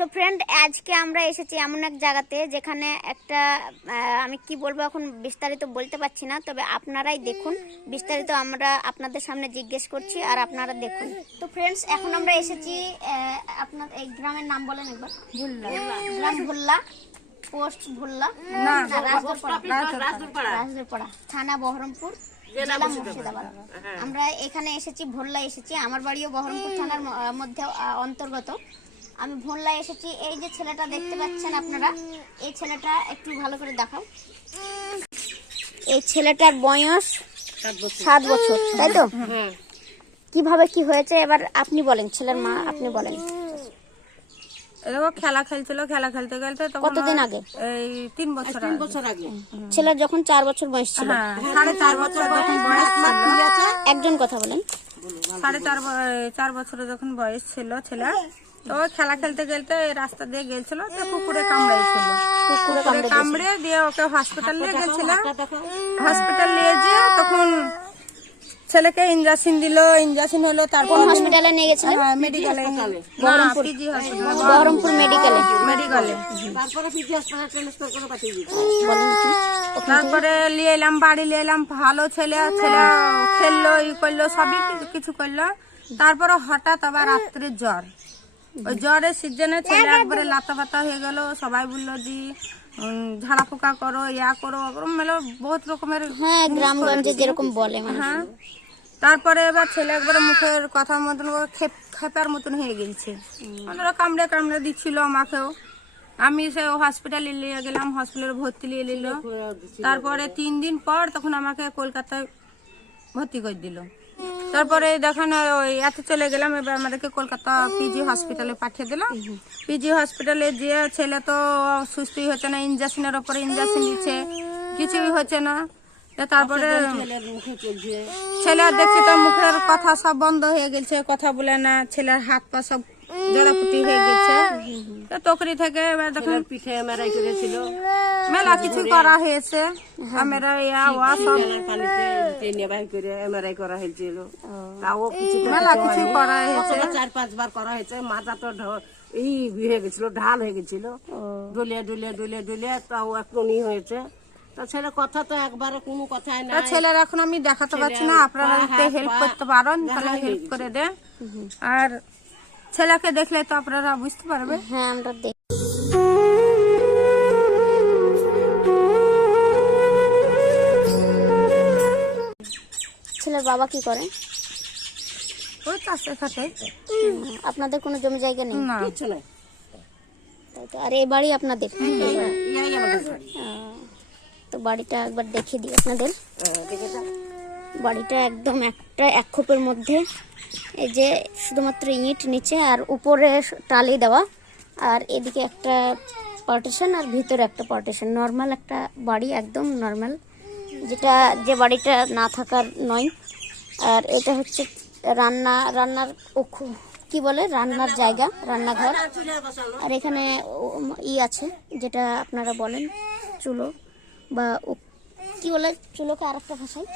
So friend আজকে আমরা এসেছি এমন এক জায়গাতে যেখানে একটা আমি কি বলব এখন বিস্তারিত বলতে পারছি না তবে আপনারাই দেখুন। বিস্তারিত আমরা আপনাদের সামনে জিজ্ঞেস করছি আর আপনারা দেখুন। তো ফ্রেন্ডস এখন আমরা এসেছি আপনার এই গ্রামের নাম বলেন একবার। ভুল্লা। গ্রাম ভুল্লা পোস্ট ভুল্লা রাজদরপাড়া। থানা বহরমপুর জেলা মুর্শিদাবাদ। আমরা এখানে এসেছি ভোল্লা এসেছি। আমার বাড়িও বহরমপুর থানার মধ্যে অন্তর্গত। আমি ভোল্লা এসেছি। এই যে ছেলেটা দেখতে পাচ্ছেন আপনারা এই ছেলেটা একটু ভালো করে দেখাও। এই ছেলেটার বয়স সাত বছর। তাই তো? কীভাবে কি হয়েছে? এবার আপনি বলেন ছেলের মা আপনি বলেন। খেলা খেলছিল খেলা খেলতে খেলতে তখন কতদিন আগে? এই তিন বছর আগে। বছর আগে। ছেলের যখন চার বছর বয়স ছিল। হ্যাঁ সাড়ে চার বছর যখন বয়স একজন কথা বলেন। সাড়ে চার চার বছরে যখন বয়স ছিল ছেলে তো ও খেলা খেলতে খেলতে এই রাস্তা দিয়ে গেছিল তো কুকুরে কামড়াইছিল। কুকুরে কামড়ে দিয়ে ওকে হসপিটাল নিয়ে গেছিল। হসপিটাল নিয়ে যেয়ে তখন ছেলেকে ইঞ্জেকশন দিল ইঞ্জেকশন হলো তারপর হসপিটালে নিয়ে গেছিলেন মেডিকেলে বহরমপুর। পিজি হসপিটাল বহরমপুর মেডিকেলে মেডিকেলে তারপরে পিজি হাসপাতাল ট্রান্সফার করে পাঠিয়ে তারপরে নিয়ে এলাম বাড়ি নিয়ে এলাম ভালো ছেলে ছেলে খেললো ই করল সবই কিছু- কিছু করল। তারপরে হঠাৎ আবার রাত্রে জ্বর। ওই জ্বরের সিজনে ছেলে একবারে লাতা পাতা হয়ে গেল সবাই বলল যে ঝাড়া ফুকা করো ইয়া করো ওরকম মেলো বহুত রকমের হ্যাঁ গ্রামগঞ্জে যেরকম বলে হ্যাঁ তারপরে এবার ছেলে একবারে মুখের কথা মতন খেপার মতন হয়ে গেছে। ওনারা কামড়ে কামড়ে দিচ্ছিল আমাকেও। আমি সে হসপিটালে নিয়ে গেলাম হসপিটালে ভর্তি নিয়ে নিল। তারপরে তিন দিন পর তখন আমাকে কলকাতায় ভর্তি করে দিল। তারপরে দেখেন ওই এতে চলে গেলাম, এবার আমাদেরকে কলকাতা পিজি হসপিটালে পাঠিয়ে দিলাম পিজি হসপিটালে যে ছেলে তো সুস্থই হচ্ছে না ইঞ্জেকশনের ওপরে ইঞ্জেকশন দিচ্ছে, কিছুই হচ্ছে না। তারপরে ছেলে দেখছি তো মুখের কথা সব বন্ধ হয়ে গেছে, কথা বলে না, ছেলের হাত পা সব জড়াপুটি হয়ে গেছে। তো তকরি থেকে এবার দেখুন পিঠে এমআরআই করেছিল। মেলা কিছু করা হয়েছে। আমরা ইয়া ওয়া সব। করে এমআরআই করা হয়েছিল। তাও কিছু মেলা কিছু কিছু করা হয়েছে। চার পাঁচবার করা হয়েছে। মাথা তো এই হয়ে গেছিল ঢাল হয়ে গেছিল। ডলিয়া ডলিয়া ডলিয়া ডলিয়া তাও একটু নি হয়েছে। তা ছেলে কথা তো একবারে কোনো কথাই নাই। ছেলের এখন আমি দেখাতে পারছি না। আপনারা হেল্প করতে পারেন তাহলে হেল্প করে দেন। আর ছেলেকে দেখলে তো আপনারা বুঝতে পারবে হ্যাঁ আমরা দেখ। ছেলের বাবা কি করে? ওই চাষে খাতে আপনাদের কোনো জমি জায়গা নেই? না। কিছু নাই। আর এই বাড়ি আপনাদের? তো বাড়িটা একবার দেখিয়ে দিই আপনাদের। হ্যাঁ। বাড়িটা একদম একটা এক খোপের মধ্যে। এই যে শুধুমাত্র ইট নিচে আর উপরে টালি দেওয়া। আর এদিকে একটা পার্টিশন আর ভিতরে একটা পার্টিশন নর্মাল একটা বাড়ি, একদম নর্মাল যেটা যে বাড়িটা না থাকার নয়। আর এটা হচ্ছে রান্না, রান্নার কি বলে? রান্নার জায়গা, রান্নাঘর। আর এখানে ই আছে, যেটা আপনারা বলেন, চুলো বা কি বলে? চুলোকে আর একটা ভাষায়।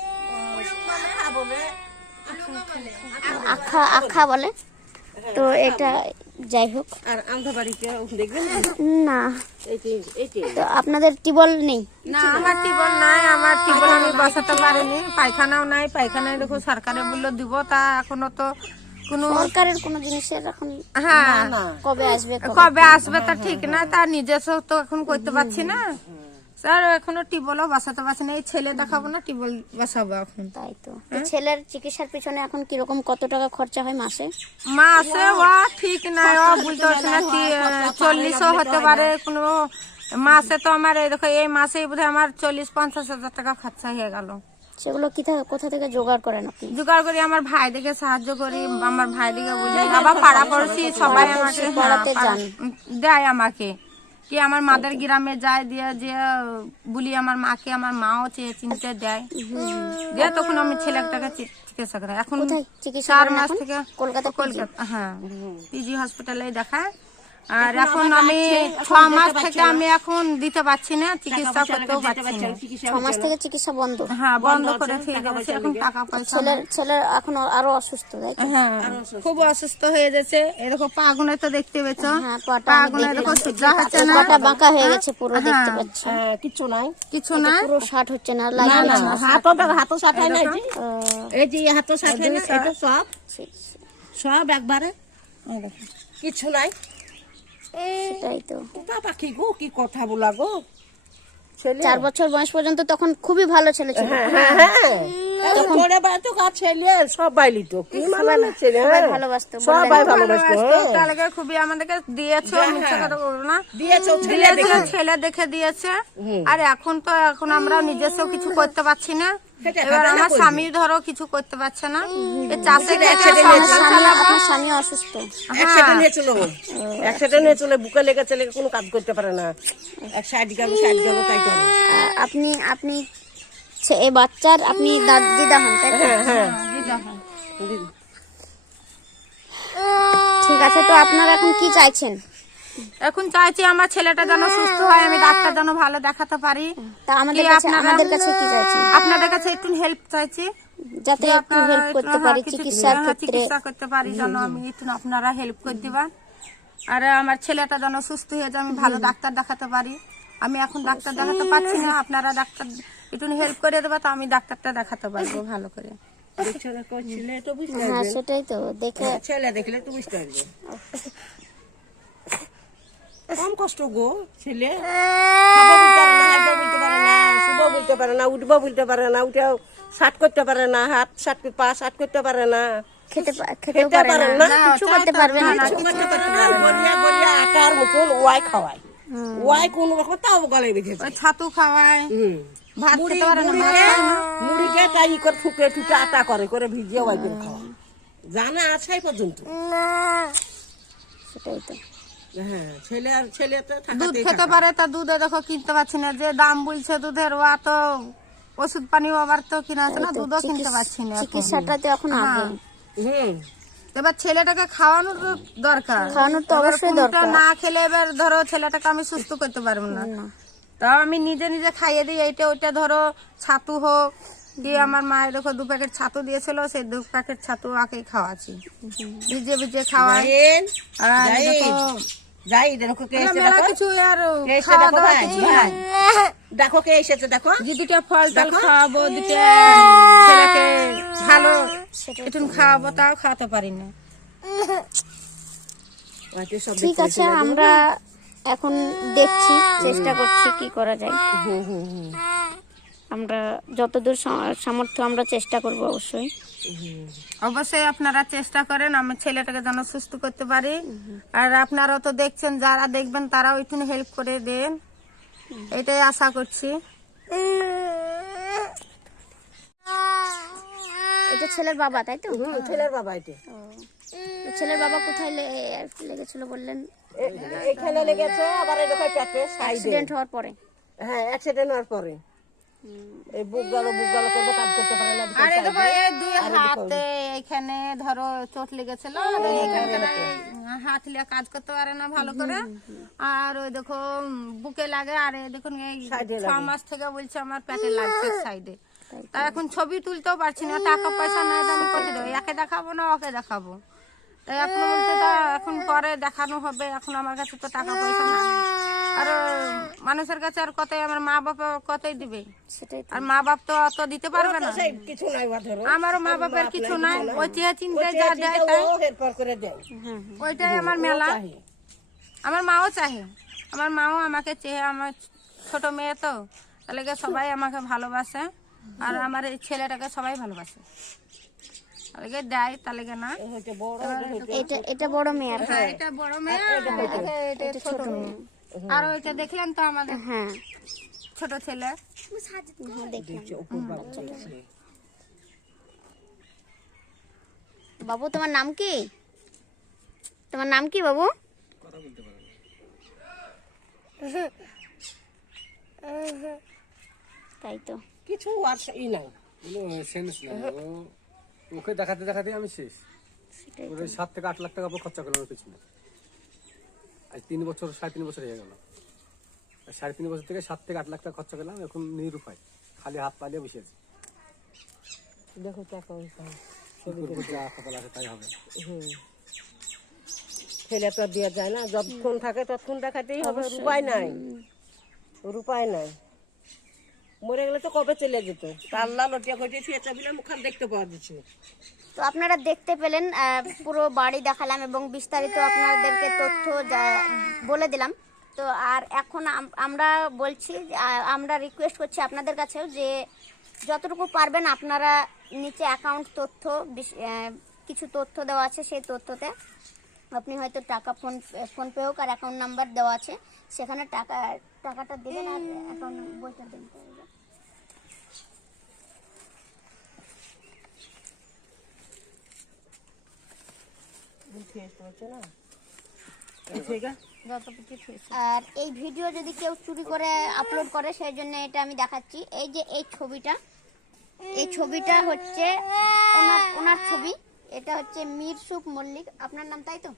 আখা আখা বলে। তো এটা যাই হোক। আর বাড়িতে দেখবেন না? তো আপনাদের টিবল নেই? না আমার টিবল নাই আমার টিবল আমি বসাতে পারিনি। পায়খানাও নাই পায়খানায় দেখো সরকারে বলল দিব তা এখনও তো কোনো সরকারের কোনো জিনিসের এখন হ্যাঁ। কবে আসবে? কবে? আসবে তা ঠিক না তা নিজস্ব তো এখন করতে পারছি না। স্যার এখনও টিবলও বসাতে পারছি না এই ছেলে দেখাবো না টিবল বসাবো এখন। তাই তো। তো ছেলের চিকিৎসার পিছনে এখন কীরকম কত টাকা খরচা হয় মাসে? মাসে ও ঠিক নাই ও বুঝতে পারছি না চল্লিশও হতে পারে কোনো মাসে তো আমার এই দেখো এই মাসেই বোধহয় আমার চল্লিশ পঞ্চাশ হাজার টাকা খরচা হয়ে গেল। সেগুলো কোথা থেকে জোগাড় করেন আপনি? জোগাড় করি আমার ভাই দিকে সাহায্য করি আমার ভাই দিকে বলি আবার পাড়া পড়শি সবাই আমাকে হ্যাঁ, দেয় আমাকে। কি আমার মাদের গ্রামে যায় দিয়ে যে বলি আমার মাকে আমার মাও চেয়ে চিনতে দেয়। দিয়ে তখন আমি ছেলেটাকে চি- চিকিৎসা করাই। এখন কোথায়? চিকিৎসা চার করেন মাস এখন? থেকে কলকাতা? কলকাতা হ্যাঁ পিজি হসপিটালে দেখায়। আর এখন আমি ছ মাস থেকে আমি এখন দিতে পারছি না চিকিৎসা করতেও পারছি না। ছ মাস থেকে চিকিৎসা বন্ধ। হ্যাঁ বন্ধ করে গেছে এখন টাকা পয়সা ছেলের ছেলের এখন আরও অসুস্থ হ্যাঁ খুব অসুস্থ হয়ে গেছে। এরকম পা গুনে তো দেখতে পেয়েছ। হ্যাঁ পাটা পা গুনে। এরকম সোজা হচ্ছে না। পাটা বাঁকা হয়ে গেছে পুরো দেখতে হ্যাঁ। পাচ্ছি। হ্যাঁ, কিচ্ছু নাই। কিছু না পুরো ষাট হচ্ছে না না লাগে না হাতও হাতও সাথায় নাই যে। এই যে হাতও সাথায় না এটা সব। সব একবারে। কিছু নাই। সেটাই তো। পাখি গো কি কথা বলা গো? ছেলে? চার বছর বয়স পর্যন্ত তখন খুবই ভালো ছেলে ছিল। হ্যাঁ হ্যাঁ কাজ ছেলে সব বাইলি তো কি মানে ছেলে সবাই ভালোবাসতো সবাই ভালোবাসতো ভালোবাসতো। তার লাগে খুবই আমাদেরকে দিয়েছ মিথ্যা কথা বলব না। দিয়েছ ছেলে দিয়েছে ছেলে দেখে দিয়েছে। আর এখন তো এখন আমরা নিজস্ব কিছু করতে পারছি না। এবার আমার স্বামী ধরো কিছু করতে পারছে না। চাষে একসাথে স্বামী অসুস্থ। একসাথে নিয়ে চলো। একসাথে চলে বুকে লেগে ছেলে কোনো কাজ করতে পারে না। এক সাইড গেল সাইড গেল তাই করে। আপনি আপনি ছে- এ বাচ্চার আপনি দাদ- হন? হ্যাঁ হ্যাঁ। ঠিক আছে তো আপনারা এখন কি চাইছেন? এখন চাইছি আমার ছেলেটা যেন সুস্থ হয় আমি ডাক্তার যেন ভালো দেখাতে পারি। তা আমাদের কাছে আমাদের কাছে কি চাইছেন? আপনাদের কাছে একটু হেল্প চাইছি। যাতে একটু হেল্প করতে পারি চিকিৎসার ক্ষেত্রে। চিকিৎসা করতে পারি যেন আমি একটু আপনারা হেল্প করে দিবা আর আমার ছেলেটা যেন সুস্থ হয়ে যায় আমি ভালো ডাক্তার দেখাতে পারি। আমি এখন ডাক্তার দেখাতে পারছি না আপনারা ডাক্তার একটু হেল্প করে দেবা তো আমি ডাক্তারটা দেখাতে পারব ভালো করে। দেখছ না কই ছেলে তো বুঝতে হ্যাঁ সেটাই তো দেখে ছেলে দেখলে তো বুঝতে পারবে। কম কষ্ট গো ছেলে। খাব বলতে পারে না হাঁটবো বলতে পারে না শুবো বলতে পারে না উঠবো বলতে পারে না উঠেও শার্ট করতে পারে না হাত শার্ট পা শার্ট করতে পারে না। খেতে খেতে পারে পারে না। না কিছু করতে পারবে না। কিছু করতে পারে না। গলিয়া গলিয়া আটার মতন ওয়াই খাওয়ায়। ওয়াই কোন রকম তাও গলায় বেঁধেছে ছাতু খাওয়ায়। ভাত খেতে পারে না। মুড়িকে তাই করে ঠুকে ঠুকে আটা করে করে ভিজিয়ে ওয়াই খাওয়া। জানা আছে পর্যন্ত। সেটাই তো। হ্যাঁ দুধ খেতে পারে তা দুধে দেখো কিনতে পারছি না। যে দাম বলছে দুধের ও তো ওষুধ পানি আবার তো কিনা আছে না দুধও কিনতে পারছি না এখন। চিকিৎসাটা তো এখন আগে। হুম। এবার ছেলেটাকে খাওয়ানোর তো দরকার। খাওয়ানোর তো অবশ্যই দরকার। না খেলে এবার ধরো ছেলেটাকে আমি সুস্থ করতে পারব না। তাও আমি নিজে নিজে খাইয়ে দিই এইটা ওইটা ধরো ছাতু হোক দিয়ে আমার মায়ের দেখো দু প্যাকেট ছাতু দিয়েছিল সেই দু প্যাকেট ছাতু আকে খাওয়াচ্ছি। ভিজে ভিজে খাওয়াই। আর যাই দেখো কে এসেছে দেখো। কিছু আর খাওয়া দাওয়া ভাই কিছু দেখো কে এসেছে দেখো। যে দুটা ফল টল খাওয়াবো দুটা ছেলেকে ভালো একটু খাওয়াবো তাও খাওয়াতে পারি না। ঠিক আছে আমরা এখন দেখছি চেষ্টা করছি কি করা যায়। হুম হুম হুম আমরা যতদূর সামর্থ্য আমরা চেষ্টা করব অবশ্যই। অবশ্যই আপনারা চেষ্টা করেন আমার ছেলেটাকে যেন সুস্থ করতে পারি। আর আপনারাও তো দেখছেন যারা দেখবেন তারা ওইখানে হেল্প করে দেন। এটাই আশা করছি। এটা ছেলের বাবা তাই তো? ছেলের বাবা এটা তো ছেলের বাবা কোথায় লে- লেগেছিল বললেন? এখানে লেগেছে আবার এই দেখো পেটে অ্যাক্সিডেন্ট হওয়ার পরে। হ্যাঁ অ্যাক্সিডেন্ট হওয়ার পরে। এই বুক গেল বুক গেল করবে কাজ করতে পারে না আর এই দেখো এই দুই হাতে এখানে ধরো চোট লেগেছিল আর এই হাত লিয়ে কাজ করতে পারে না ভালো করে। আর ওই দেখো বুকে লাগে আর এই দেখুন এই ছ মাস থেকে বলছে আমার পেটে লাগছে সাইডে। তা এখন ছবি তুলতেও পারছি না টাকা পয়সা নাই তো আমি কোথায় দেবো? একে দেখাবো না ওকে দেখাবো? এখন বলছে এখন পরে দেখানো হবে এখন আমার কাছে তো টাকা পয়সা না আর মানুষের কাছে আর কতই আমার মা বাবা কতই দিবে? আর মা বাপ তো অত দিতে পারবে না। কিছু নাই ধরো। আমারও মা বাপের কিছু নাই ওই চেয়ে চিন্তা যা দেয় তাই। ওইটাই আমার মেলা। আমার মাও চাহে। আমার মাও আমাকে চেয়ে আমার ছোট মেয়ে তো। তাহলে সবাই আমাকে ভালোবাসে। আর আমার এই ছেলেটাকে সবাই ভালোবাসে। তাহলে দেয় তাহলে না এই হচ্ছে বড় এটা এটা বড় মেয়ার হ্যাঁ, এটা বড় মেয়ে। আর এটা- এটা ছোট আর ওইটা দেখলেন তো আমাদের হ্যাঁ। ছোট ছেলে। হ্যাঁ বাবা বাবু তোমার নাম কি? তোমার নাম কি বাবু? তাই তো। কিছু আর ই নাই। সেন্স নাই ও ওকে দেখাতে দেখাতে আমি শেষ। ওই সাত থেকে আট লাখ টাকা পুরো খরচা করলাম ওর পিছনে। আজ তিন বছর সাড়ে তিন বছর হয়ে গেল। সাড়ে তিন বছর থেকে সাত থেকে আট লাখ টাকা খরচা করলাম এখন নিরুপায়। খালি হাত পালিয়ে বসে আছি। দেখো টাকা পয়সা কি করব, যা কপাল আছে তাই হবে। হুম। ছেলে তো দেওয়া যায় না যতক্ষণ থাকে ততক্ষণ দেখাতেই হবে উপায় নাই। উপায় নাই। মরে গেলে তো কবে চলে যেত? আল্লাহ লটিয়া ঘটিয়ে থিয়েছে বলে মুখান দেখতে পাওয়া যাচ্ছে তো আপনারা দেখতে পেলেন পুরো বাড়ি দেখালাম এবং বিস্তারিত আপনাদেরকে তথ্য বলে দিলাম। তো আর এখন আমরা বলছি যে, আমরা রিকোয়েস্ট করছি আপনাদের কাছেও যে যতটুকু পারবেন আপনারা নিচে অ্যাকাউন্ট তথ্য কিছু তথ্য দেওয়া আছে সেই তথ্যতে। আপনি হয়তো টাকা ফোন ফোনপে হোক আর অ্যাকাউন্ট নাম্বার দেওয়া আছে, সেখানে টাকা টাকাটা দেবেন আর অ্যাকাউন্ট বইটা দেবেন। আর এই ভিডিও যদি কেউ চুরি করে আপলোড করে সেই জন্য এটা আমি দেখাচ্ছি। এই যে এই ছবিটা এই ছবিটা হচ্ছে ওনার ছবি। এটা হচ্ছে মিরসুখ মল্লিক আপনার নাম তাই তো?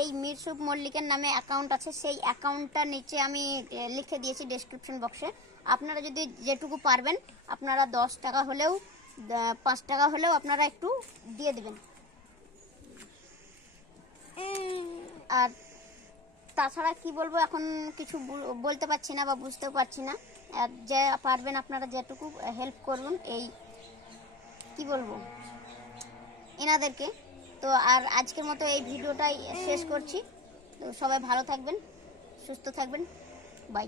এই মিরসুখ মল্লিকের নামে অ্যাকাউন্ট আছে সেই অ্যাকাউন্টটা নিচে আমি লিখে দিয়েছি ডেসক্রিপশন বক্সে আপনারা যদি যেটুকু পারবেন আপনারা দশ টাকা হলেও পাঁচ টাকা হলেও আপনারা একটু দিয়ে দেবেন। আর তাছাড়া কি বলব এখন কিছু বলতে পারছি না বা বুঝতেও পারছি না। আর যে পারবেন আপনারা যেটুকু হেল্প করুন এই কি বলব? এনাদেরকে। তো আর আজকের মতো এই ভিডিওটাই শেষ করছি। তো সবাই ভালো থাকবেন, সুস্থ থাকবেন। বাই